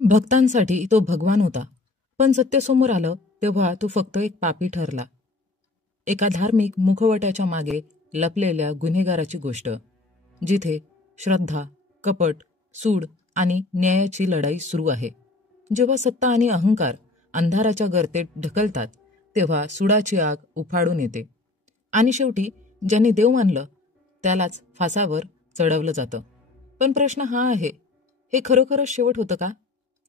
भक्तांसाठी तो भगवान होता, पण सत्य समोर आलं तेव्हा तो फक्त एक पापी ठरला. एका धार्मिक मुखवट्याच्या मागे लपलेल्या गुन्हेगाराची गोष्ट, जिथे श्रद्धा, कपट, सूड आणि न्यायाची लढाई सुरू आहे. जेव्हा सत्ता आणि अहंकार अंधाराच्या गर्तेत ढकलतात, तेव्हा सुडाची आग उफाळून येते आणि शेवटी ज्यांनी देव मानलं त्यालाच फासावर चढवलं जातं. पण प्रश्न हा आहे, हे खरोखरच शेवट होतं का,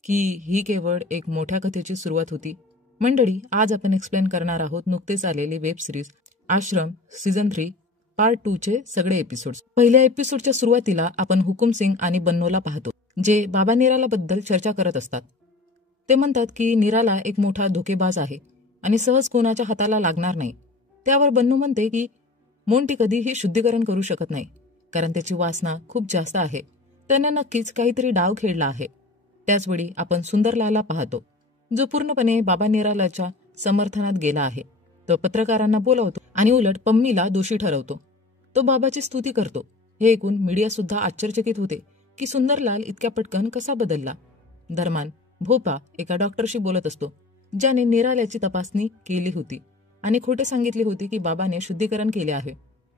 की ही केवळ एक मोठ्या कथेची सुरुवात होती? मंडळी, आज आपण एक्सप्लेन करणार आहोत नुकतेच आलेली वेब सिरीज आश्रम सीझन 3 पार्ट 2 चे सगळे एपिसोड्स. पहिल्या एपिसोडच्या सुरुवातीला आपण हुकुम सिंग आणि बन्नोला पाहतो, जे बाबा निराला बद्दल चर्चा करत असतात. ते म्हणतात की निराला एक मोठा धोकेबाज आहे आणि सहज कोणाच्या हाताला लागणार नाही. त्यावर बन्नू म्हणते की मोंटी कधीही शुद्धीकरण करू शकत नाही, कारण त्याची वासना खूप जास्त आहे. त्याने नक्कीच काहीतरी डाव खेळला आहे. त्याचवेळी आपण सुंदरलालला पाहतो, जो पूर्णपणे बाबा निरालाच्या समर्थनात गेला आहे. तो पत्रकारांना बोलावतो आणि उलट पम्मीला दोषी ठरवतो. तो बाबाची स्तुती करतो. हे ऐकून मीडिया सुद्धा आश्चर्यचकित होते की सुंदरलाल इतक्या पटकन कसा बदलला. दरम्यान भोपा एका डॉक्टरशी बोलत असतो, ज्याने निराल्याची तपासणी केली होती आणि खोटे सांगितले होते की बाबाने शुद्धीकरण केले आहे.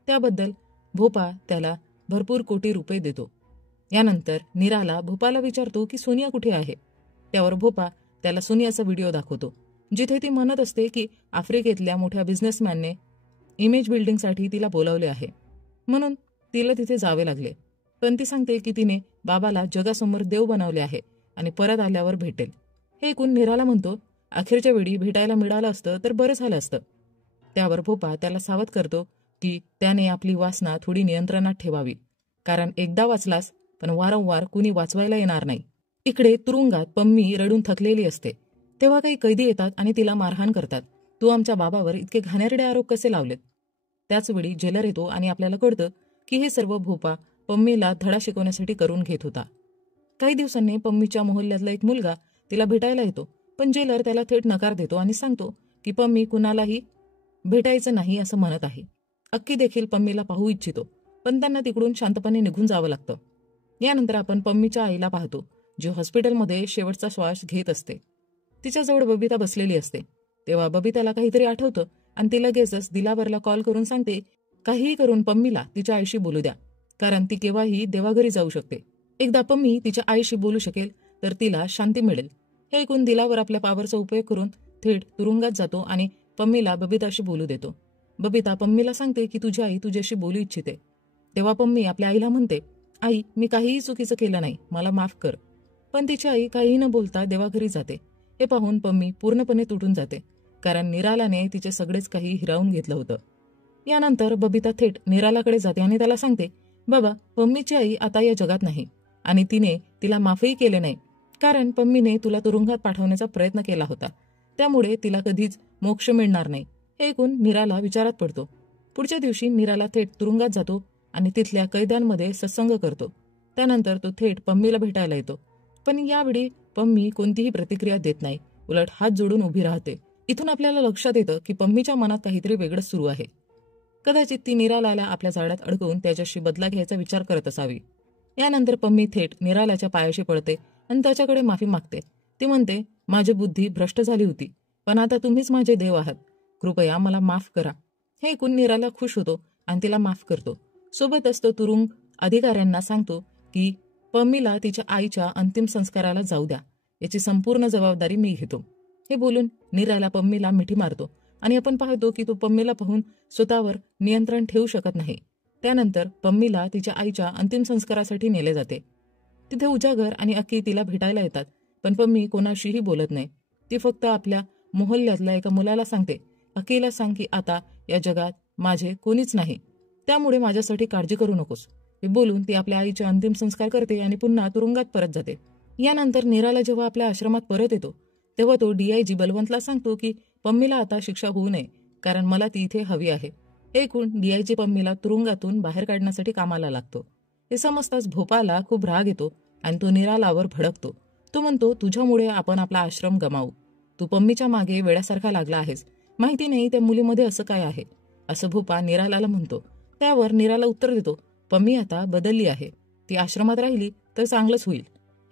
त्याबद्दल भोपा त्याला भरपूर कोटी रुपये देतो. यानंतर निराला भोपाला विचारतो की सोनिया कुठे आहे. त्यावर भोपा त्याला सोनियाचा व्हिडिओ दाखवतो, जिथे ती म्हणत असते की आफ्रिकेतल्या मोठ्या बिझनेसमॅनने इमेज बिल्डिंगसाठी तिला बोलावले आहे, म्हणून तिला तिथे जावे लागले. पण ती सांगते की तिने बाबाला जगासमोर देव बनवले आहे आणि परत आल्यावर भेटेल. हे ऐकून निराला म्हणतो, अखेरच्या वेळी भेटायला मिळालं असतं तर बरं झालं असतं. त्यावर भोपा त्याला सावध करतो की त्याने आपली वासना थोडी नियंत्रणात ठेवावी, कारण एकदा वाचलास पण वारंवार कुणी वाचवायला येणार नाही. इकडे तुरुंगात पम्मी रडून थकलेली असते, तेव्हा काही कैदी येतात आणि तिला मारहाण करतात. तू आमच्या बाबावर इतके घाणेरडे आरोप कसे लावलेत? त्याचवेळी जेलर येतो आणि आपल्याला कळतं की हे सर्व भोपा पम्मीला धडा शिकवण्यासाठी करून घेत होता. काही दिवसांनी पम्मीच्या मोहल्ल्यातला एक मुलगा तिला भेटायला येतो, पण जेलर त्याला थेट नकार देतो आणि सांगतो की पम्मी कुणालाही भेटायचं नाही असं म्हणत आहे. अक्की देखील पम्मीला पाहू इच्छितो, पण त्यांना तिकडून शांतपणे निघून जावं लागतं. यानंतर आपण पम्मीच्या आईला पाहतो, जी हॉस्पिटलमध्ये शेवटचा श्वास घेत असते. तिच्याजवळ बबिता बसलेली असते. तेव्हा बबिताला काहीतरी आठवतं आणि ती लगेचच दिलावरला कॉल करून सांगते, काहीही करून पम्मीला तिच्या आईशी बोलू द्या, कारण ती केव्हाही देवाघरी जाऊ शकते. एकदा पम्मी तिच्या आईशी बोलू शकेल तर तिला शांती मिळेल. हे ऐकून दिलावर आपल्या पावरचा उपयोग करून थेट तुरुंगात जातो आणि पम्मीला बबिताशी बोलू देतो. बबिता पम्मीला सांगते की तुझी आई तुझ्याशी बोलू इच्छिते. तेव्हा पम्मी आपल्या आईला म्हणते, आई, मी काहीही चुकीचं केलं नाही, मला माफ कर. पण तिची आई काहीही न बोलता देवाघरी जाते. हे पाहून पम्मी पूर्णपणे तुटून जाते, कारण निरालाने तिचे सगळेच काही हिरावून घेतलं होतं. यानंतर बबिता थेट निरालाकडे जाते आणि त्याला सांगते, बाबा, पम्मीची आई आता या जगात नाही आणि तिने तिला माफही केले नाही, कारण पम्मीने तुला तुरुंगात पाठवण्याचा प्रयत्न केला होता. त्यामुळे तिला कधीच मोक्ष मिळणार नाही. हे ऐकून निराला विचारात पडतो. पुढच्या दिवशी निराला थेट तुरुंगात जातो आणि तिथल्या कैद्यांमध्ये सत्संग करतो. त्यानंतर तो थेट पम्मीला भेटायला येतो, पण यावेळी पम्मी कोणतीही प्रतिक्रिया देत नाही, उलट हात जोडून उभी राहते. इथून आपल्याला लक्षात येतं की पम्मीच्या मनात काहीतरी वेगळंच सुरू आहे. कदाचित ती निरालाला आपल्या जाळ्यात अडकवून त्याच्याशी बदला घ्यायचा विचार करत असावी. यानंतर पम्मी थेट निरालाच्या पायाशी पडते आणि त्याच्याकडे माफी मागते. ती म्हणते, माझी बुद्धी भ्रष्ट झाली होती, पण आता तुम्हीच माझे देव आहात, कृपया मला माफ करा. हे ऐकून निराला खुश होतो आणि तिला माफ करतो. सोबतच तो तुरुंग अधिकाऱ्यांना सांगतो की पम्मीला तिच्या आईच्या अंतिम संस्काराला जाऊ द्या, याची संपूर्ण जबाबदारी मी घेतो. हे बोलून निराला पम्मीला मिठी मारतो आणि आपण पाहतो की तो पम्मीला पाहून स्वतःवर नियंत्रण ठेवू शकत नाही. त्यानंतर पम्मीला तिच्या आईच्या अंतिम संस्कारासाठी नेले जाते. तिथे उजागर आणि अक्की तिला भेटायला येतात, पण पम्मी कोणाशीही बोलत नाही. ती फक्त आपल्या मोहल्ल्यातल्या एका मुलाला सांगते, अक्कीला सांग की आता या जगात माझे कोणीच नाही, त्यामुळे माझ्यासाठी काळजी करू नकोस. हे बोलून ती आपल्या आईचे अंतिम संस्कार करते आणि पुन्हा तुरुंगात परत जाते. यानंतर निराला जेव्हा आपल्या आश्रमात परत येतो, तेव्हा तो DIG बलवंतला सांगतो की पम्मीला आता शिक्षा होऊ नये, कारण मला ती इथे हवी आहे. हे ऐकून DIG पम्मीला तुरुंगातून बाहेर काढण्यासाठी कामाला लागतो. हे समजताच भोपाला खूप राग येतो आणि तो निरालावर भडकतो. तो म्हणतो, तुझ्यामुळे आपण आपला आश्रम गमावू. तू पम्मीच्या मागे वेड्यासारखा लागला आहेस. माहिती नाही त्या मुलीमध्ये असं काय आहे, असं भोपा निरालाला म्हणतो. त्यावर निराला उत्तर देतो, पम्मी आता बदलली आहे, ती आश्रमात राहिली तर चांगलंच होईल.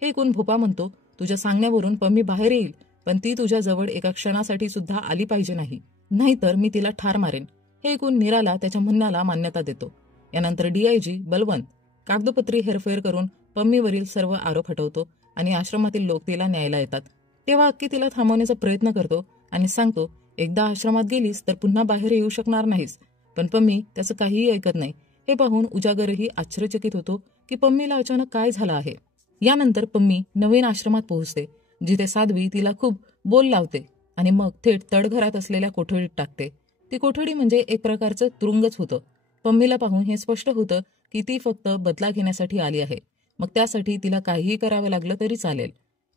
हे ऐकून भोपा म्हणतो, तुझ्या सांगण्यावरून पम्मी बाहेर येईल, पण ती तुझ्याजवळ एका क्षणासाठी सुद्धा आली पाहिजे नाही, नाहीतर मी तिला ठार मारेन. हे ऐकून नीराला त्याच्या म्हणण्याला मान्यता देतो. यानंतर DIG बलवंत कागदोपत्री हेरफेर करून पम्मीवरील सर्व आरोप हटवतो आणि आश्रमातील लोक तिला न्यायला येतात. तेव्हा अक्की तिला थांबवण्याचा प्रयत्न करतो आणि सांगतो, एकदा आश्रमात गेलीस तर पुन्हा बाहेर येऊ शकणार नाहीस. पण पम्मी त्याचं काहीही ऐकत नाही. हे पाहून उजागरही आश्चर्यचकित होतो की पम्मीला अचानक काय झालं आहे. यानंतर पम्मी नवीन आश्रमात पोहोचते, जिथे साध्वी तिला खूप बोल लावते आणि मग थेट तडघरात असलेल्या कोठडीत टाकते. ती कोठडी म्हणजे एक प्रकारचं तुरुंगच होतं. पम्मीला पाहून हे स्पष्ट होतं की ती फक्त बदला घेण्यासाठी आली आहे. मग त्यासाठी तिला काहीही करावं लागलं तरी चालेल.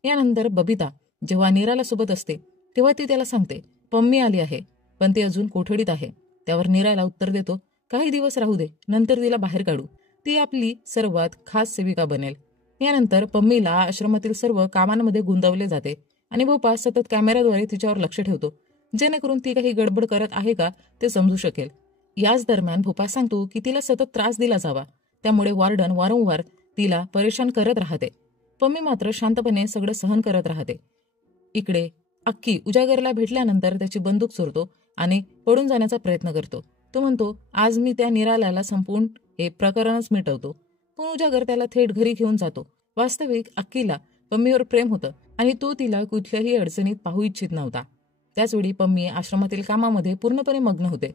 यानंतर बबिता जेव्हा नीराला सोबत असते तेव्हा ती त्याला सांगते, पम्मी आली आहे, पण ती अजून कोठडीत आहे. त्यावर नीराला उत्तर देतो, काही दिवस राहू दे, नंतर तिला बाहेर काढू. ती आपली सर्वात खास सेविका बनेल. यानंतर पम्मीला आश्रमातील सर्व कामांमध्ये गुंतवले जाते आणि भोपा सतत कॅमेऱ्याद्वारे तिच्यावर लक्ष ठेवतो, जेणेकरून ती काही गडबड करत आहे का ते समजू शकेल. याच दरम्यान भोपा सांगतो की तिला सतत त्रास दिला जावा, त्यामुळे वॉर्डन वारंवार तिला परेशान करत राहते. पम्मी मात्र शांतपणे सगळं सहन करत राहते. इकडे अक्की उजागरला भेटल्यानंतर त्याची बंदूक चोरतो आणि पळून जाण्याचा प्रयत्न करतो. तो म्हणतो, आज मी त्या निराल्याला संपवून हे प्रकरणच मिटवतो. पण उजागर त्याला थेट घरी घेऊन जातो. वास्तविक अक्कीला पम्मीवर प्रेम होतं आणि तो तिला कुठल्याही अडचणीत पाहू इच्छित नव्हता. त्याचवेळी पम्मी आश्रमातील कामामध्ये पूर्णपणे मग्न होते.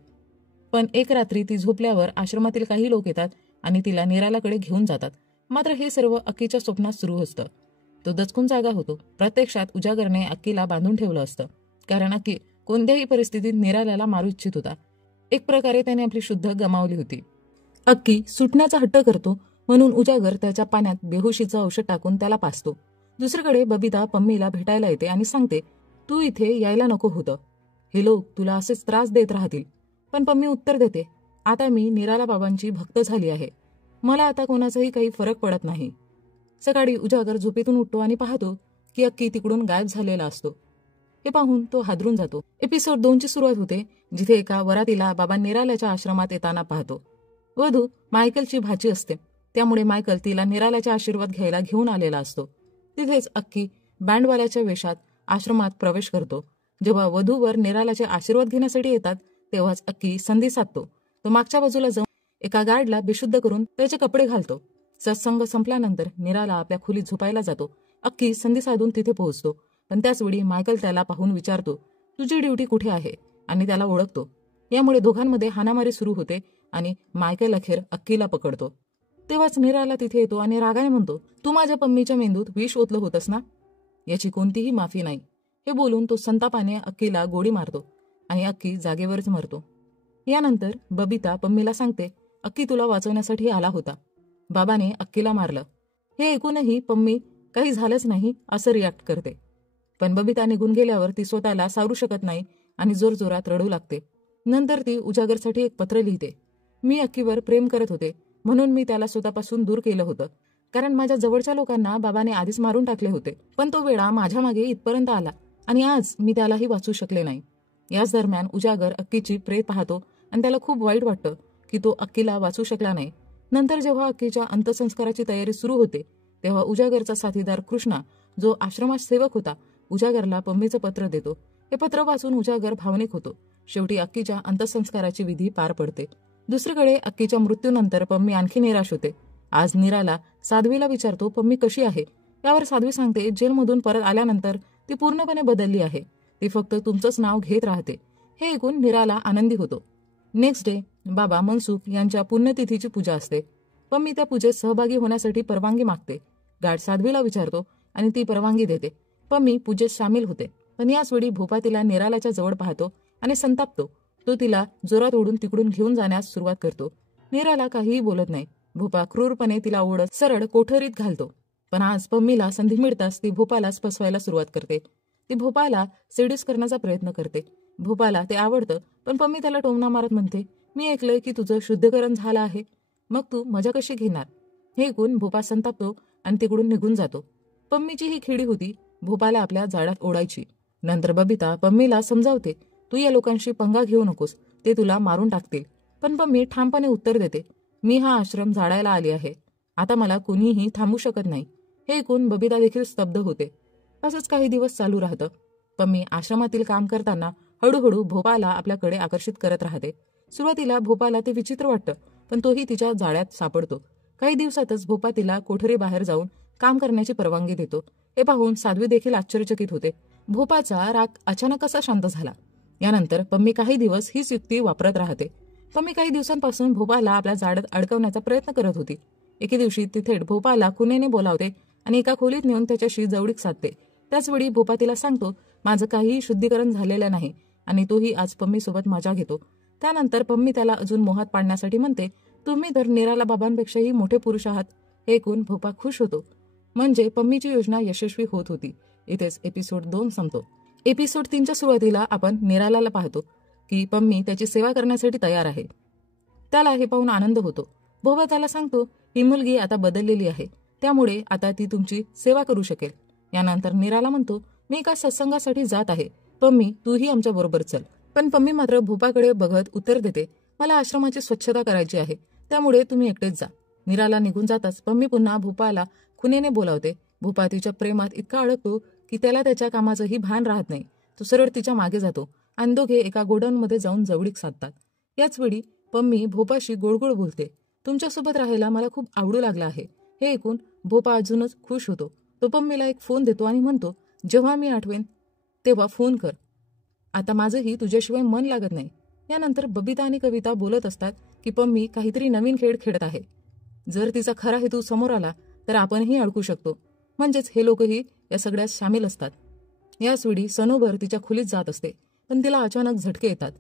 पण एक रात्री ती झोपल्यावर आश्रमातील काही लोक येतात आणि तिला निरालाकडे घेऊन जातात. मात्र हे सर्व अक्कीच्या स्वप्नात सुरू असतं. तो दचकून जागा होतो. प्रत्यक्षात उजागरने अक्कीला बांधून ठेवलं असतं, कारण अक्की कोणत्याही परिस्थितीत निराल्याला मारू इच्छित होता. एक प्रकारे त्याने आपली शुद्ध गमावली होती. अक्की सुटण्याचा हट्ट करतो, म्हणून उजागर त्याच्या पाण्यात बेहोशीचं औषध टाकून त्याला पाजतो. दुसरीकडे बबिता पम्मीला भेटायला येते आणि सांगते, तू इथे यायला नको होतं, हे लोक तुला असेच त्रास देत राहतील. पण पम्मी उत्तर देते, आता मी निराला बाबांची भक्त झाली आहे, मला आता कोणाचाही काही फरक पडत नाही. सकाळी उजागर झोपेतून उठतो आणि पाहतो की अक्की तिकडून गायब झालेला असतो. हे पाहून तो हादरून जातो. एपिसोड 2 ची सुरुवात होते, जिथे एका वरातीला बाबा निराल्याच्या आश्रमात येताना पाहतो. वधू मायकलची भाची असते, त्यामुळे मायकल तिला निराल्याचा आशीर्वाद घ्यायला घेऊन आलेला असतो. तिथेच अक्की बँडवाल्याच्या वेशात आश्रमात प्रवेश करतो. जेव्हा वधूवर निराल्याचे आशीर्वाद घेण्यासाठी येतात तेव्हाच अक्की संधी साधतो. तो मागच्या बाजूला जाऊन एका गार्डला बेशुद्ध करून त्याचे कपडे घालतो. सत्संग संपल्यानंतर निराला आपल्या खोलीत झोपायला जातो. अक्की संधी साधून तिथे पोहोचतो, पण त्याचवेळी मायकल त्याला पाहून विचारतो, तुझी ड्युटी कुठे आहे, आणि त्याला ओळखतो. यामुळे दोघांमध्ये हाणामारी सुरू होते आणि मायकल अखेर अक्कीला पकडतो. तेव्हाच निराला तिथे येतो आणि रागाने म्हणतो, तू माझ्या पम्मीच्या मेंदूत विष ओतलं होतंस ना, याची कोणतीही माफी नाही. हे बोलून तो संतापाने अक्कीला गोळी मारतो आणि अक्की जागेवरच मरतो. यानंतर बबिता पम्मीला सांगते, अक्की तुला वाचवण्यासाठी आला होता, बाबाने अक्कीला मारलं. हे ऐकूनही पम्मी काही झालंच नाही असं रिॲक्ट करते. पण बबिता निघून गेल्यावर ती स्वतःला सावरू शकत नाही आणि जोरजोरात रडू लागते. नंतर ती उजागरसाठी एक पत्र लिहिते, मी अक्कीवर प्रेम करत होते, म्हणून मी त्याला स्वतःपासून दूर केलं होतं, कारण माझ्या जवळच्या लोकांना बाबाने आधीच मारून टाकले होते. पण तो वेळा माझ्या मागे इथपर्यंत आला आणि आज मी त्यालाही वाचू शकले नाही. याच दरम्यान उजागर अक्कीची प्रेत पाहतो आणि त्याला खूप वाईट वाटतं की तो अक्कीला वाचू शकला नाही. नंतर जेव्हा अक्कीच्या अंत्यसंस्काराची तयारी सुरू होते तेव्हा उजागरचा साथीदार कृष्णा, जो आश्रमात सेवक होता, उजागरला पम्मीचं पत्र देतो. हे पत्र वाचून उजागर भावनिक होतो. शेवटी अक्कीच्या अंत्यसंस्काराची विधी पार पडते. दुसरीकडे अक्कीच्या मृत्यूनंतर पम्मी आणखी निराश होते. आज निराला साध्वीला विचारतो, पम्मी कशी आहे. यावर साध्वी सांगते, जेलमधून परत आल्यानंतर ती पूर्णपणे बदलली आहे, ती फक्त तुमचंच नाव घेत राहते. हे ऐकून निराला आनंदी होतो. नेक्स्ट डे बाबा मनसुख यांच्या पुण्यतिथीची पूजा असते. पम्मी त्या पूजेत सहभागी होण्यासाठी परवानगी मागते. गार्ड साध्वीला विचारतो आणि ती परवानगी देते. पम्मी पूजेत सामील होते. पण याचवेळी भोपा तिला निरालाच्या जवळ पाहतो आणि संतापतो. तो तिला जोरात ओढून तिकडून घेऊन जाण्यास सुरुवात करतो. निराला काहीही बोलत नाही. भोपा क्रूरपणे तिला ओढत सरळ कोठरीत घालतो. पण आज पम्मीला संधी मिळताच ती भोपालाच फसवायला सुरुवात करते. ती भोपाला सेड्यूस करण्याचा प्रयत्न करते. भोपाला ते आवडतं, पण पम्मी त्याला टोमणा मारत म्हणते, मी ऐकलंय की तुझं शुद्धीकरण झालं आहे, मग तू मजा कशी घेणार. हे ऐकून भोपा संतापतो आणि तिकडून निघून जातो. पम्मीची ही खेडी होती भोपाला आपल्या जाळ्यात ओढायची. नंतर बबिता पम्मीला समजावते, तू या लोकांशी पंगा घेऊ नकोस, ते तुला मारून टाकतील. पण पम्मी ठामपणे उत्तर देते, मी हा आश्रम जाळायला आली आहे, आता मला कुणीही थांबू शकत नाही. हे ऐकून बबिता देखील स्तब्ध होते. असंच काही दिवस चालू राहतं. पम्मी आश्रमातील काम करताना हळूहळू भोपाला आपल्याकडे आकर्षित करत राहते. सुरुवातीला भोपाला ते विचित्र वाटतं, पण तोही तिच्या जाळ्यात सापडतो. काही दिवसातच भोपा तिला कोठरी बाहेर जाऊन काम करण्याची परवानगी देतो. हे पाहून साध्वी देखील आश्चर्यचकित होते. भोपाचा राग अचानक कसा शांत झाला? यानंतर पम्मी काही दिवस हीच युक्ती वापरत राहते. पम्मी काही दिवसांपासून भोपाला आपल्या जाळ्यात अडकवण्याचा प्रयत्न करत होती. एके दिवशी ती थेट भोपाला खुनेने बोलावते आणि एका खोलीत नेऊन त्याच्याशी जवळीक साधते. त्याचवेळी भोपा तिला सांगतो, माझं काहीही शुद्धीकरण झालेलं नाही आणि तोही आज पम्मी सोबत मजा घेतो. त्यानंतर पम्मी त्याला अजून मोहात पाडण्यासाठी म्हणते, तुम्ही तर निराला बाबांपेक्षाही मोठे पुरुष आहात. हे ऐकून भोपा खुश होतो. म्हणजे पम्मीची योजना यशस्वी होत होती. इथेच एपिसोड 2 संपतो. एपिसोड 3च्या सुरुवातीला आपण निरालाला पाहतो की पम्मी त्याची सेवा करण्यासाठी तयार आहे. त्याला हे पाहून आनंद होतो. भोपा त्याला सांगतो, ही मुलगी आता बदललेली आहे, त्यामुळे आता ती तुमची सेवा करू शकेल. यानंतर निराला म्हणतो, मी एका सत्संगासाठी जात आहे, पम्मी तूही आमच्या बरोबर चल. पण पम्मी मात्र भोपाकडे बघत उत्तर देते, मला आश्रमाची स्वच्छता करायची आहे, त्यामुळे तुम्ही एकटेच जा. निराला निघून जाताच पम्मी पुन्हा भोपाला खुनेने बोलावते. भोपा तिच्या प्रेमात इतका अडकतो की त्याला त्याच्या कामाचंही भान राहत नाही. तो सरळ तिच्या मागे जातो आणि दोघे एका गोडाऊनमध्ये जाऊन जवळीक साधतात. याच वेळी पम्मी भोपाशी गोडगोड बोलते, तुमच्यासोबत राहायला मला खूप आवडू लागला आहे. हे ऐकून भोपा अजूनच खुश होतो. तो पम्मीला एक फोन देतो आणि म्हणतो, जेव्हा मी आठवेन तेव्हा फोन कर. आता माझंही तुझ्याशिवाय मन लागत नाही. यानंतर बबिता आणि कविता बोलत असतात की पम्मी काहीतरी नवीन खेळ खेळत आहे. जर तिचा खरा हेतू समोर आला तर आपणही अडकू शकतो. म्हणजेच हे लोकही या सगळ्यात सामील असतात. याचवेळी सनोबर तिच्या खोलीत जात असते, पण तिला अचानक झटके येतात.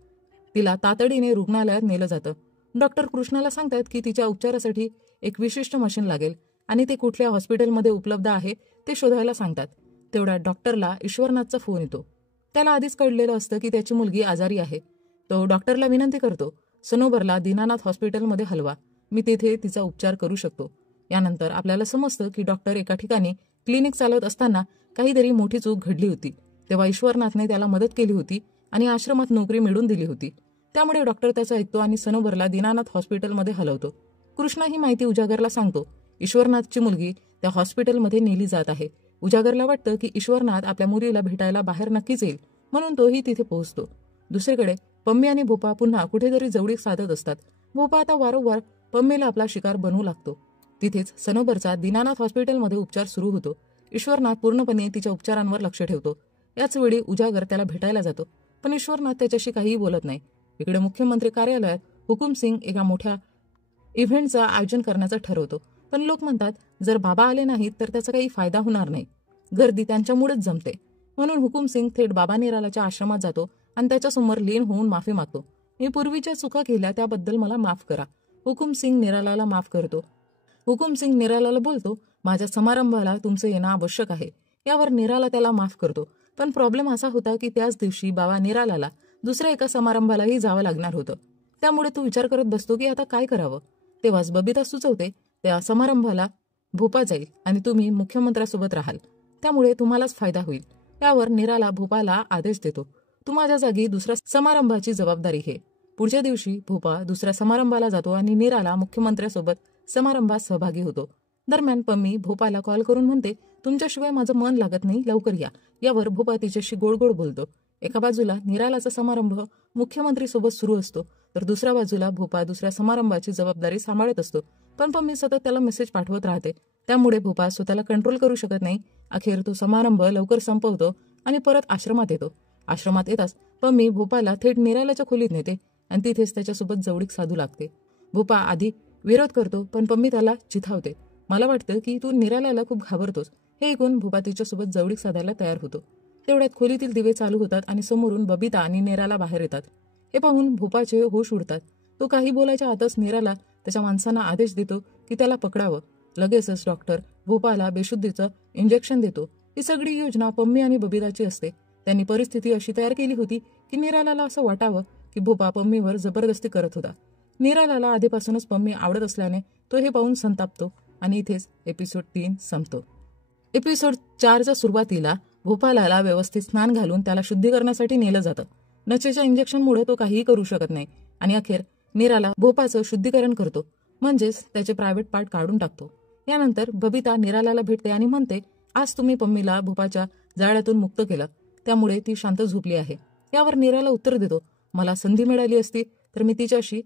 तिला तातडीने रुग्णालयात नेलं जातं. डॉक्टर कृष्णाला सांगतात की तिच्या उपचारासाठी एक विशिष्ट मशीन लागेल आणि ते कुठल्या हॉस्पिटलमध्ये उपलब्ध आहे ते शोधायला सांगतात. तेवढ्या डॉक्टरला ईश्वरनाथचा फोन येतो. त्याला आधीच कळलेलं असतं की त्याची मुलगी आजारी आहे. तो डॉक्टरला विनंती करतो, सनोबरला दीनानाथ हॉस्पिटलमध्ये हलवा, मी तिथे तिचा उपचार करू शकतो. यानंतर आपल्याला समजतं की डॉक्टर एका ठिकाणी क्लिनिक चालवत असताना काहीतरी मोठी चूक घडली होती. तेव्हा ईश्वरनाथने त्याला मदत केली होती आणि आश्रमात नोकरी मिळवून दिली होती. त्यामुळे डॉक्टर त्याचा ऐकतो आणि सनोबरला दीनानाथ हॉस्पिटलमध्ये हलवतो. कृष्णा ही माहिती उजागरला सांगतो. ईश्वरनाथची मुलगी त्या हॉस्पिटलमध्ये नेली जात आहे. उजागरला वाटतं की ईश्वरनाथ आपल्या मुलीला भेटायला बाहेर नक्कीच येईल, म्हणून तोही तिथे पोहोचतो. दुसरीकडे पम्मी आणि भोपा पुन्हा कुठेतरी जवळीक साधत असतात. भोपा आता वारंवार पम्मीला आपला शिकार बनवू लागतो. तिथेच सनोबरचा दीनानाथ हॉस्पिटलमध्ये उपचार सुरू होतो. ईश्वरनाथ पूर्णपणे तिच्या उपचारांवर लक्ष ठेवतो. याच वेळी उजागर त्याला भेटायला जातो, पण ईश्वरनाथ त्याच्याशी काहीही बोलत नाही. इकडे मुख्यमंत्री कार्यालयात हुकुमसिंग एका मोठ्या इव्हेंटचं आयोजन करण्याचं ठरवतो, पण लोक म्हणतात जर बाबा आले नाहीत तर त्याचा काही फायदा होणार नाही. गर्दी त्यांच्यामुळेच जमते. म्हणून हुकुमसिंग थेट बाबा निरालाच्या आश्रमात जातो आणि त्याच्यासमोर लीन होऊन माफी मागतो. मी पूर्वीच्या चुका केल्या त्याबद्दल मला माफ करा. हुकुमसिंग निरालाला माफ करतो. हुकुमसिंग निरालाला बोलतो, माझ्या समारंभाला तुमचं येणं आवश्यक आहे. यावर निराला त्याला माफ करतो. पण प्रॉब्लेम असा होता की त्याच दिवशी बाबा निरालाला दुसऱ्या एका समारंभालाही जावं लागणार होतं. त्यामुळे तो विचार करत बसतो की आता काय करावं. तेव्हाच बबिता सुचवते, त्या समारंभाला भोपा जाईल आणि तुम्ही मुख्यमंत्र्यासोबत राहाल, त्यामुळे तुम्हालाच फायदा होईल. त्यावर निराला भोपाला आदेश देतो, तू माझ्या जागी दुसऱ्या समारंभाची जबाबदारी घे. पुढच्या दिवशी भोपा दुसऱ्या समारंभाला जातो आणि निराला मुख्यमंत्र्यासोबत समारंभात सहभागी होतो. दरम्यान पम्मी भोपाला कॉल करून म्हणते, तुमच्याशिवाय माझं मन लागत नाही, लवकर या. यावर भोपा तिच्याशी गोड बोलतो. एका बाजूला निरालाचा समारंभ मुख्यमंत्रीसोबत सुरू असतो, तर दुसऱ्या बाजूला भोपा दुसऱ्या समारंभाची जबाबदारी सांभाळत असतो. पण पम्मी सतत त्याला मेसेज पाठवत राहते. त्यामुळे भोपा स्वतःला कंट्रोल करू शकत नाही. अखेर तो समारंभ लवकर संपवतो आणि परत आश्रमात येतो. आश्रमात येताच पम्मी भोपाला थेट निरालाच्या खोलीत नेते आणि तिथेच त्याच्यासोबत जवळीक साधू लागते. भोपा आधी विरोध करतो, पण पम्मी त्याला चिथावते. मला वाटतं की तू निरालाला खूप घाबरतोस. हे ऐकून भोपा तिच्यासोबत जवळीक साधायला तयार होतो. तेवढ्यात खोलीतील दिवे चालू होतात आणि समोरून बबिता आणि निराला बाहेर येतात. हे पाहून भोपाचे होश उडतात. तो काही बोलायच्या आतच निराला त्याच्या माणसांना आदेश देतो की त्याला पकडावं. लगेचच डॉक्टर भोपाला बेशुद्धीचं इंजेक्शन देतो. ही सगळी योजना पम्मी आणि बबिताची असते. त्यांनी परिस्थिती अशी तयार केली होती की निरालाला असं वाटावं की भोपा पम्मीवर जबरदस्ती करत होता. निरालाला आधीपासूनच पम्मी आवडत असल्याने तो हे पाहून संतापतो आणि इथेच एपिसोड 3 संपतो. एपिसोड 4च्या सुरुवातीला भोपालाला व्यवस्थित स्नान घालून त्याला शुद्धीकरणासाठी नेलं जातं. नशेच्या इंजेक्शनमुळे तो काहीही करू शकत नाही आणि अखेर निराला भोपाचं शुद्धीकरण करतो, म्हणजेच त्याचे प्रायव्हेट पार्ट काढून टाकतो. यानंतर बबिता निरालाला भेटते आणि म्हणते, आज तुम्ही पम्मीला भोपाच्या जाळ्यातून मुक्त केलं, त्यामुळे ती शांत झोपली आहे. यावर नीराला उत्तर देतो, मला संधी मिळाली असती तर मी तिच्याशी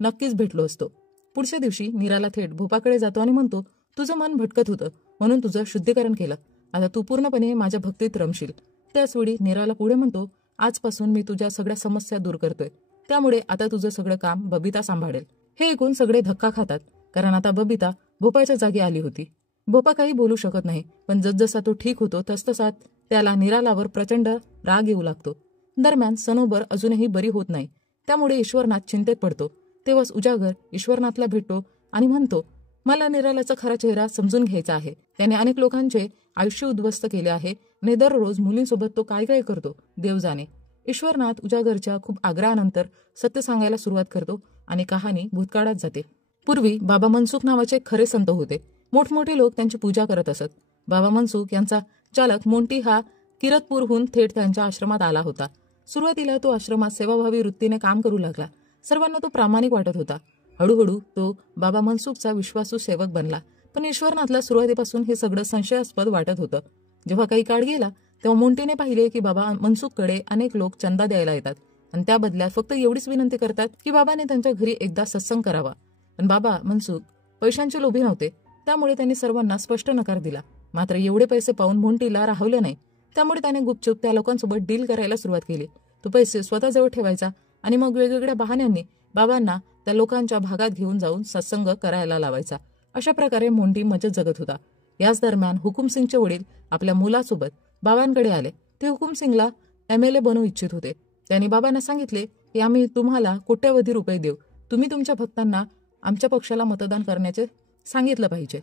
नक्कीच भेटलो असतो. पुढच्या दिवशी नीराला थेट भोपाकडे जातो आणि म्हणतो, तुझं मन भटकत होतं म्हणून तुझं शुद्धीकरण केलं. आता तू पूर्णपणे माझ्या भक्तीत रमशील. त्याचवेळी नीराला पुढे म्हणतो, आजपासून मी तुझ्या सगळ्या समस्या दूर करतोय, त्यामुळे आता तुझं सगळं काम बबिता सांभाळेल. हे ऐकून सगळे धक्का खातात, कारण आता बबिता भोपाच्या जागी आली होती. भोपा काही बोलू शकत नाही, पण जसजसा तो ठीक होतो तसतसा त्याला निरालावर प्रचंड राग येऊ लागतो. दरम्यान सनोबर अजूनही बरी होत नाही, त्यामुळे ईश्वरनाथ चिंतेत पडतो. तेव्हाच उजागर ईश्वरनाथला भेटतो आणि म्हणतो, मला निरालाचा खरा चेहरा समजून घ्यायचा आहे. त्याने अनेक लोकांचे आयुष्य उद्ध्वस्त केले आहे आणि दररोज मुलींसोबत तो काय काय करतो देव जाणे. ईश्वरनाथ उजागरच्या खूप आग्रहानंतर सत्य सांगायला सुरुवात करतो आणि कहाणी भूतकाळात जाते. पूर्वी बाबा मनसुख नावाचे खरे संत होते. मोठमोठे लोक त्यांची पूजा करत असत. बाबा मनसुख यांचा चालक मोंटी हा किरतपूरहून थेट त्यांच्या आश्रमात आला होता. सुरुवातीला तो आश्रमात सेवाभावी वृत्तीने काम करू लागला. सर्वांना तो प्रामाणिक वाटत होता. हळूहळू तो बाबा मनसुखचा विश्वासू सेवक बनला. पण ईश्वरनाथला सुरुवातीपासून हे सगळं संशयास्पद वाटत होतं. जेव्हा काही काळ गेला तेव्हा मोंटीने पाहिले की बाबा मनसुखकडे अनेक लोक चंदा द्यायला येतात आणि त्या बदल्यात फक्त एवढीच विनंती करतात की बाबाने त्यांच्या घरी एकदा सत्संग करावा. पण बाबा मनसुख पैशांचे लोभी नव्हते, त्यामुळे त्यांनी सर्वांना स्पष्ट नकार दिला. मात्र एवढे पैसे पाहून मोंटीला राहवलं नाही, त्यामुळे त्याने गुपचूप त्या लोकांसोबत डील करायला सुरुवात केली. तो पैसे स्वतःजवळ ठेवायचा आणि मग वेगवेगळ्या बहाण्यांनी बाबांना त्या लोकांच्या भागात घेऊन जाऊन सत्संग करायला लावायचा. अशा प्रकारे मोंटी मजेत जगत होता. याच दरम्यान हुकुमसिंगचे वडील आपल्या मुलासोबत बाबांकडे आले. ते हुकुमसिंगला MLA बनवू इच्छित होते. त्यांनी बाबांना सांगितले की आम्ही तुम्हाला कोट्यवधी रुपये देऊ, तुम्ही तुमच्या भक्तांना आमच्या पक्षाला मतदान करण्याचे सांगितलं पाहिजे.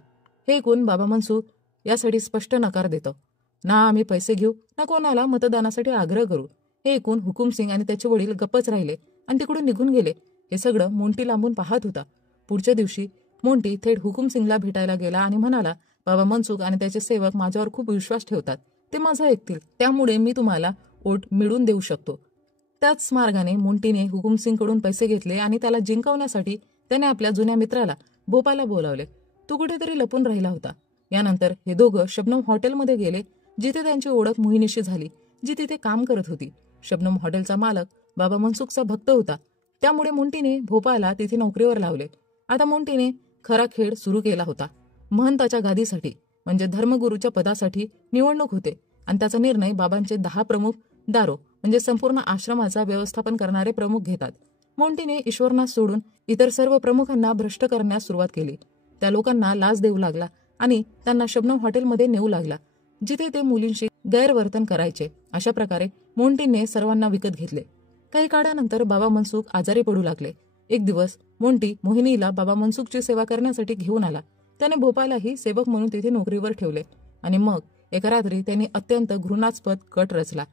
हे ऐकून बाबा मनसुख यासाठी स्पष्ट नकार देतो. ना आम्ही पैसे घेऊ ना कोणाला मतदानासाठी आग्रह करू. हे ऐकून हुकुमसिंग आणि त्याचे वडील गप्पच राहिले आणि तिकडून निघून गेले. हे सगळं मोंटी लांबून पाहत होता. पुढच्या दिवशी मोंटी थेट हुकुमसिंगला भेटायला गेला आणि म्हणाला, बाबा मनसुख आणि त्याचे सेवक माझ्यावर खूप विश्वास ठेवतात, ते माझं ऐकतील, त्यामुळे मी तुम्हाला वोट मिळवून देऊ शकतो. त्याच मार्गाने मोंटीने हुकुमसिंगकडून पैसे घेतले आणि त्याला जिंकवण्यासाठी त्याने आपल्या जुन्या मित्राला भोपाला बोलावले. तो कुठेतरी लपून राहिला होता. यानंतर हे दोघं शबनम हॉटेलमध्ये गेले, जिथे त्यांची ओळख मोहिनीशी झाली, जी तिथे काम करत होती. शबनम हॉटेलचा मालक बाबा मनसुखचा भक्त होता, त्यामुळे मोंटीने भोपाला तिथे नोकरीवर लावले. आता मोंटीने खरा खेळ सुरू केला होता. महंताच्या गादीसाठी म्हणजे धर्मगुरूच्या पदासाठी निवडणूक होते आणि त्याचा निर्णय बाबांचे 10 प्रमुख दारो म्हणजे संपूर्ण आश्रमाचा व्यवस्थापन करणारे प्रमुख घेतात. मोंटीने ईश्वरनाथ सोडून इतर सर्व प्रमुखांना भ्रष्ट करण्यास सुरुवात केली. त्या लोकांना लाच देऊ लागला आणि त्यांना शबनम हॉटेलमध्ये नेऊ लागला, जिथे ते मुलींशी गैरवर्तन करायचे. अशा प्रकारे मोंटीने सर्वांना विकत घेतले. काही काळानंतर बाबा मनसुख आजारी पडू लागले. एक दिवस मोंटी मोहिनीला बाबा मनसुखची सेवा करण्यासाठी घेऊन आला. त्याने भोपालाही सेवक म्हणून तिथे नोकरीवर ठेवले आणि मग एका रात्री त्यांनी अत्यंत घृणास्पद कट रचला.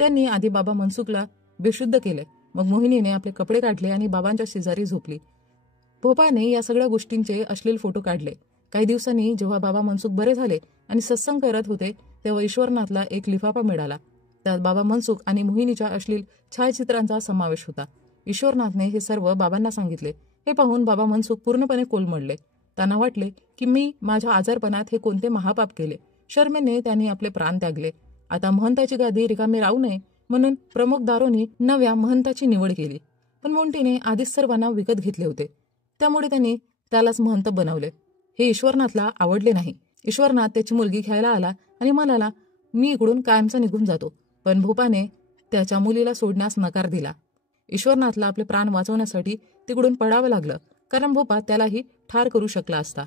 त्यांनी आधी बाबा मनसुखला बेशुद्ध केले, मग मोहिनीने आपले कपडे काढले आणि बाबांच्या शेजारी झोपली. भोपाने या सगळ्या गोष्टींचे अश्लील फोटो काढले. काही दिवसांनी जेव्हा बाबा मनसुख बरे झाले आणि सत्संग करत होते, तेव्हा ईश्वरनाथला एक लिफाफा मिळाला. त्यात बाबा मनसुख आणि मोहिनीच्या अश्लील छायाचित्रांचा समावेश होता. ईश्वरनाथने हे सर्व बाबांना सांगितले. हे पाहून बाबा मनसुख पूर्णपणे कोलमडले. त्यांना वाटले की मी माझ्या आजारपणात हे कोणते महापाप केले. शर्मेने त्यांनी आपले प्राण त्यागले. आता महंताची गादी रिकामी राहू नये म्हणून प्रमुख दारोनी नव्या महंताची निवड केली. पण मोंटीने आधीच सर्वांना विकत घेतले होते, त्यामुळे त्यांनी त्यालाच महंत बनवले. हे ईश्वरनाथला आवडले नाही. ईश्वरनाथ त्याची मुलगी घ्यायला आला आणि म्हणाला, मी इकडून कायमचा निघून जातो. पण भोपाने त्याच्या मुलीला सोडण्यास नकार दिला. ईश्वरनाथला आपले प्राण वाचवण्यासाठी तिकडून पडावं लागलं, कारण भोपा त्यालाही ठार करू शकला असता.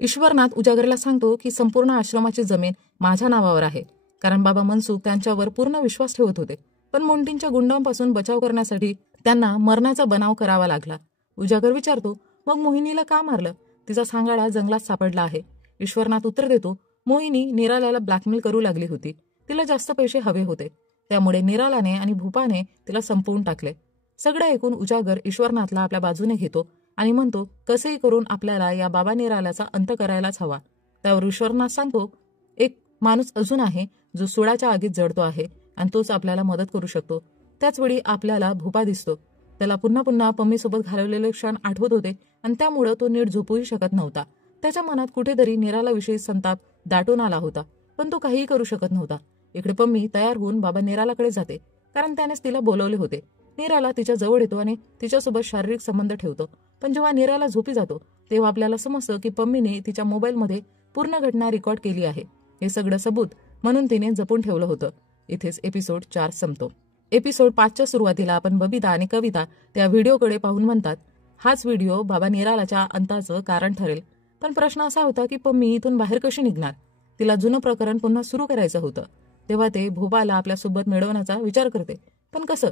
ईश्वरनाथ उजागरला सांगतो की संपूर्ण आश्रमाची जमीन माझ्या नावावर आहे, कारण बाबा मनसुख त्यांच्यावर पूर्ण विश्वास ठेवत होते. पण मोंटींच्या गुंडांपासून बचाव करण्यासाठी त्यांना मरणाचा बनाव करावा लागला. उजागर विचारतो, मग मोहिनीला का मारलं? तिचा सांगाडा जंगलात सापडला आहे. ईश्वरनाथ उत्तर देतो, मोहिनी निरालाला ब्लॅकमेल करू लागली होती. तिला जास्त पैसे हवे होते, त्यामुळे निरालाने आणि भूपाने तिला संपवून टाकले. सगळं ऐकून उजागर ईश्वरनाथला आपल्या बाजूने घेतो आणि म्हणतो, कसेही करून आपल्याला या बाबा निरालाचा अंत करायलाच हवा. त्यावर ईश्वरनाथ सांगतो, एक माणूस अजून आहे जो सुळाच्या आगीत जळतो आहे आणि तोच आपल्याला मदत करू शकतो. त्याचवेळी आपल्याला भूपा दिसतो. त्याला पुन्हा पुन्हा पम्मीसोबत घालवलेले क्षण आठवत होते आणि त्यामुळे तो नीट झोपूही शकत नव्हता. त्याच्या मनात कुठेतरी निरालाविषयी संताप दाटून आला होता. पण तो काहीही करू शकत नव्हता. इकडे पम्मी तयार होऊन बाबा निरालाकडे जाते, कारण त्यानेच तिला बोलवले होते. निराला तिच्या जवळ येतो आणि तिच्यासोबत शारीरिक संबंध ठेवतो. पण जेव्हा निराला झोपी जातो तेव्हा आपल्याला समजतं की पम्मीने तिच्या मोबाईलमध्ये पूर्ण घटना रेकॉर्ड केली आहे. हे सगळं सबूत म्हणून तिने जपून ठेवलं होतं. इथेच एपिसोड 4 संपतो. एपिसोड 5च्या सुरुवातीला आपण बबिता आणि कविता त्या व्हिडिओकडे पाहून म्हणतात, हाच व्हिडिओ बाबा निरालाच्या अंताचं कारण ठरेल. पण प्रश्न असा होता की पम्मी इथून बाहेर कशी निघणार? तिला जुनं प्रकरण पुन्हा सुरू करायचं होतं. तेव्हा ते भोपाला आपल्यासोबत मिळवण्याचा विचार करते. पण कसं?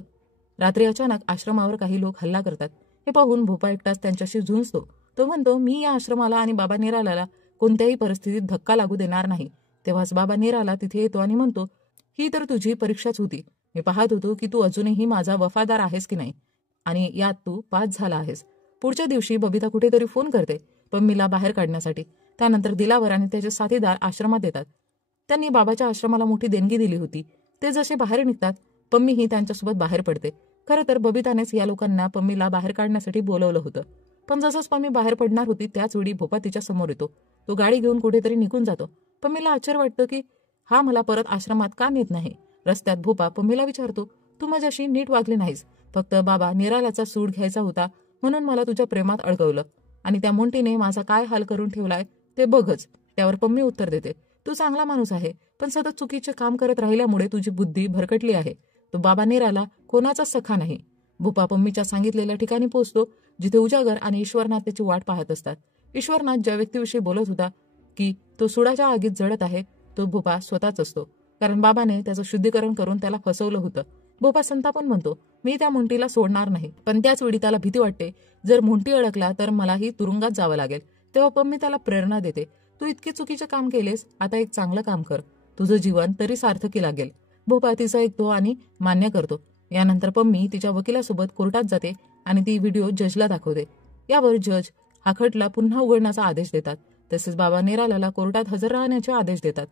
रात्री अचानक आश्रमावर काही लोक हल्ला करतात. हे पाहून भोपा एकटाच त्यांच्याशी झुंजतो. तो म्हणतो, मी या आश्रमाला आणि बाबा निरालाला कोणत्याही परिस्थितीत धक्का लागू देणार नाही. तेव्हाच बाबा निराला तिथे येतो आणि म्हणतो, ही तर तुझी परीक्षाच होती. मी पाहत होतो की तू अजूनही माझा वफादार आहेस की नाही, आणि यात तू पास झाला आहेस. पुढच्या दिवशी बबिता कुठेतरी फोन करते पम्मीला बाहेर काढण्यासाठी. त्यानंतर दिलावर आणि त्याचे साथीदार आश्रमात येतात. त्यांनी बाबाच्या आश्रमाला मोठी देणगी दिली होती. ते जसे बाहेर निघतात पम्मीही त्यांच्यासोबत बाहेर पडते. खरं तर बबितानेच या लोकांना पम्मीला बाहेर काढण्यासाठी बोलवलं होतं. पण जसंच पम्मी बाहेर पडणार होती त्याच वेळी भोपा तिच्या समोर येतो. तो गाडी घेऊन कुठेतरी निघून जातो. पम्मीला आश्चर्य वाटतं की हा मला परत आश्रमात का नेत नाही. रस्त्यात भोपा पम्मीला विचारतो, तू माझ्याशी नीट वागली नाहीस. फक्त बाबा निरालाचा सूड घ्यायचा होता म्हणून मला तुझ्या प्रेमात अडकवलं, आणि त्या मोंटीने माझा काय हाल करून ठेवलाय ते बघच. त्यावर पम्मी उत्तर देते, तू चांगला माणूस आहे, पण सतत चुकीचे काम करत राहिल्यामुळे तुझी बुद्धी भरकटली आहे. तो बाबा निराला कोणाचाच सखा नाही. भोपा पम्मीच्या सांगितलेल्या ठिकाणी पोहोचतो, जिथे उजागर आणि ईश्वरनाथ त्याची वाट पाहत असतात. ईश्वरनाथ ज्या व्यक्तीविषयी बोलत होता की तो सुडाच्या आगीत जळत आहे, तो भोपा स्वतःच असतो. कारण बाबाने त्याचं शुद्धीकरण करून त्याला फसवलं होतं. भोपा संतापून म्हणतो, मी त्या मोंटीला सोडणार नाही. पण त्याच वेळी त्याला भीती वाटते, जर मोंटी अडकला तर मलाही तुरुंगात जावं लागेल. तेव्हा पम्मी त्याला प्रेरणा देते, तू इतके चुकीचे काम केलेस, आता एक चांगलं काम कर, तुझं जीवन तरी सार्थकी लागेल. भोपा तिचा ऐकतो आणि मान्य करतो. यानंतर पम्मी तिच्या वकिलासोबत कोर्टात जाते आणि ती व्हिडिओ जजला दाखवते. यावर जज हा खटला पुन्हा उघडण्याचा आदेश देतात. तसेच बाबा निरालाला कोर्टात हजर राहण्याचे आदेश देतात.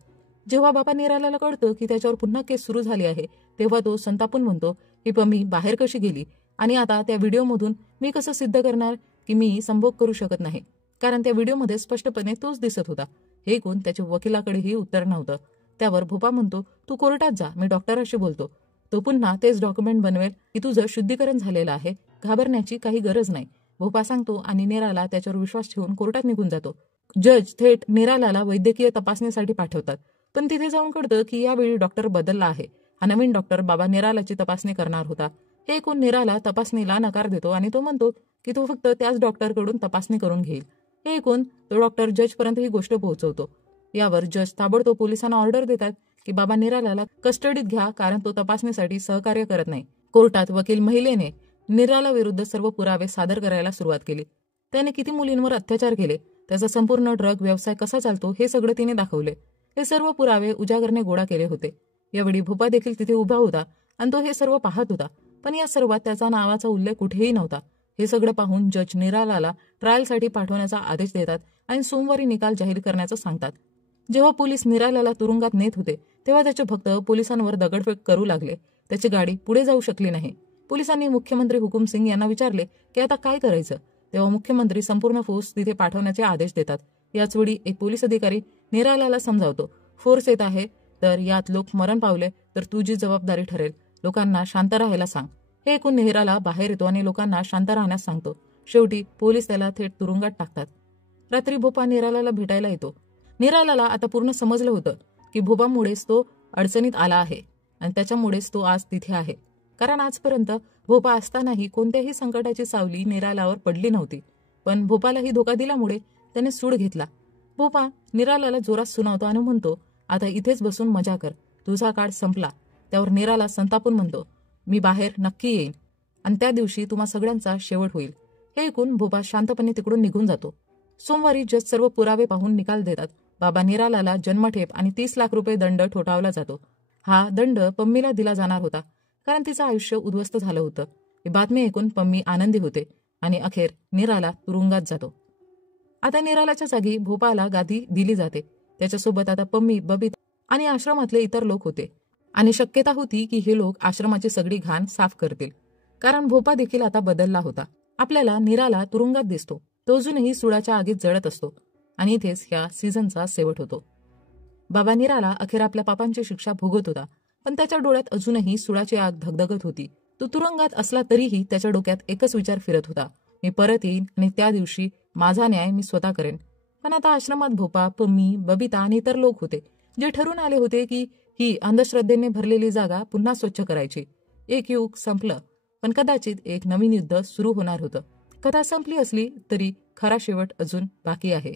जेव्हा बाबा निरालाला कळतं की त्याच्यावर पुन्हा केस सुरू झाली आहे तेव्हा तो संतापून म्हणतो की पम्मी बाहेर कशी गेली, आणि आता त्या व्हिडिओमधून मी कसं सिद्ध करणार की मी संभोग करू शकत नाही, कारण त्या व्हिडिओमध्ये स्पष्टपणे तोच दिसत होता. हे ऐकून त्याच्या वकिलाकडेही उत्तर नव्हतं. त्यावर भोपा म्हणतो, तू कोर्टात जा, मी डॉक्टराशी बोलतो. तो पुन्हा तेच डॉक्युमेंट बनवेल की तुझं शुद्धीकरण झालेलं आहे, घाबरण्याची काही गरज नाही. भोपा सांगतो आणि निराला त्याच्यावर विश्वास ठेवून कोर्टात निघून जातो. जज थेट निरालाला वैद्यकीय तपासणीसाठी पाठवतात. पण तिथे जाऊन कळतं की यावेळी डॉक्टर बदलला आहे. हा नवीन डॉक्टर बाबा निरालाची तपासणी करणार होता. हे ऐकून निराला तपासणीला नकार देतो आणि तो म्हणतो की तो फक्त त्याच डॉक्टरकडून तपासणी करून घेईल. हे ऐकून तो डॉक्टर जजपर्यंत ही गोष्ट पोहोचवतो. यावर जज ताबडतोब पोलिसांना ऑर्डर देतात की बाबा निरालाला कस्टडीत घ्या, कारण तो तपासणीसाठी सहकार्य करत नाही. कोर्टात वकील महिलेने निराला विरुद्ध सर्व पुरावे सादर करायला सुरुवात केली. त्याने किती मुलींवर अत्याचार केले, त्याचा संपूर्ण ड्रग व्यवसाय कसा चालतो हे सगळं तिने दाखवले. हे सर्व पुरावे उजागरने गोळा केले होते. यावेळी भोपा देखील तिथे उभा होता आणि तो हे सर्व पाहत होता. पण या सर्वात त्याचा नावाचा उल्लेख कुठेही नव्हता. हे सगळं पाहून जज निरालाला ट्रायलसाठी पाठवण्याचा आदेश देतात आणि सोमवारी निकाल जाहीर करण्याचं सांगतात. जेव्हा पोलीस निरालाला तुरुंगात नेत होते तेव्हा त्याचे भक्त पोलिसांवर दगडफेक करू लागले. त्याची गाडी पुढे जाऊ शकली नाही. पोलिसांनी मुख्यमंत्री हुकुमसिंग यांना विचारले की आता काय करायचं. तेव्हा मुख्यमंत्री संपूर्ण फोर्स तिथे पाठवण्याचे आदेश देतात. याच वेळी एक पोलीस अधिकारी निरालाला समजावतो, फोर्स येत आहे तर यात लोक मरण पावले तर तुझी जबाबदारी ठरेल, लोकांना शांत राहायला सांग. हे ऐकून निराला बाहेर येतो आणि लोकांना शांत राहण्यास सांगतो. शेवटी पोलीस त्याला थेट तुरुंगात टाकतात. रात्री भोपा निरालाला भेटायला येतो. निरालाला आता पूर्ण समजलं होतं की भोपामुळेच तो अडचणीत आला आहे आणि त्याच्यामुळेच तो आज तिथे आहे. कारण आजपर्यंत भोपा असतानाही कोणत्याही संकटाची सावली निरालावर पडली नव्हती. पण भोपालाही धोका दिल्यामुळे त्याने सूड घेतला. भोपा निरालाला जोरात सुनावतो आणि म्हणतो, आता इथेच बसून मजा कर, तुझा काळ संपला. त्यावर निराला संतापून म्हणतो, मी बाहेर नक्की येईन आणि त्या दिवशी तुम्हा सगळ्यांचा शेवट होईल. हे ऐकून भोपा शांतपणे तिकडून निघून जातो. सोमवारी जज सर्व पुरावे पाहून निकाल देतात. बाबा निरालाला जन्मठेप आणि 30 लाख रुपये दंड ठोठावला जातो. हा दंड पम्मीला दिला जाणार होता, कारण तिचं आयुष्य उद्ध्वस्त झालं होतं. ही बातमी ऐकून पम्मी आनंदी होते आणि अखेर निराला तुरुंगात जातो. आता निरालाच्या जागी भोपाला गादी दिली जाते. त्याच्यासोबत आता पम्मी, बबिता आणि आश्रमातले इतर लोक होते आणि शक्यता होती की हे लोक आश्रमाची सगळी घाण साफ करतील, कारण भोपा देखील आता बदलला होता. आपल्याला निराला तुरुंगात दिसतो. तो अजूनही सुडाच्या आगीत जळत असतो आणि इथेच ह्या सीझनचा शेवट होतो. बाबा निराला अखेर आपल्या पापांची शिक्षा भोगत होता, पण त्याच्या डोळ्यात अजूनही सुळाची आग धगधगत होती. तो तुरुंगात असला तरीही त्याच्या डोक्यात एकच विचार फिरत होता, मी परत येईन आणि त्या दिवशी माझा न्याय मी स्वतः करेन. पण आता आश्रमात भोपा, पम्मी, बबिता आणि इतर लोक होते, जे ठरून आले होते की ही अंधश्रद्धेने भरलेली जागा पुन्हा स्वच्छ करायची. एक युग संपलं, पण कदाचित एक नवीन युद्ध सुरू होणार होतं. कथा संपली असली तरी खरा शेवट अजून बाकी आहे.